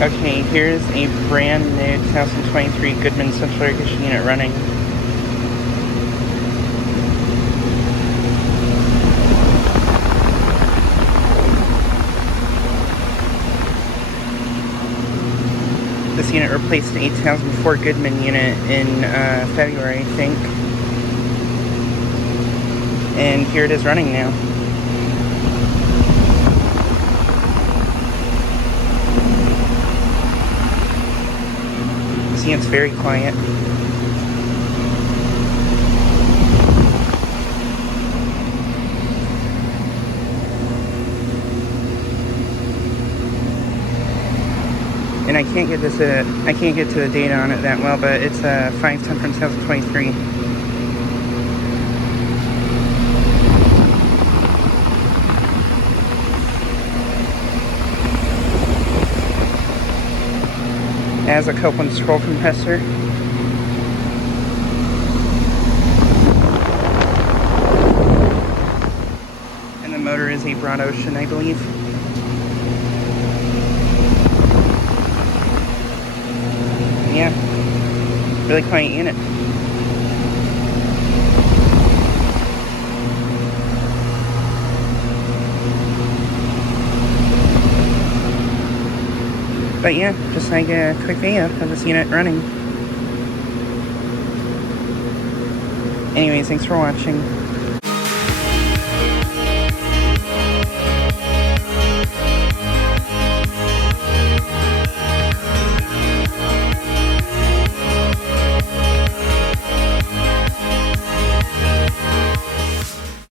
Okay, here's a brand new 2023 Goodman central air conditioning unit running. This unit replaced an 8004 Goodman unit in February, I think. And here it is running now. See, it's very quiet. And I can't get to the data on it that well, but it's 5/10 from 2023. It has a Copeland scroll compressor. And the motor is a Broad Ocean, I believe. Yeah, really quiet unit. But yeah, just like a quick video of this unit running. Anyways, thanks for watching.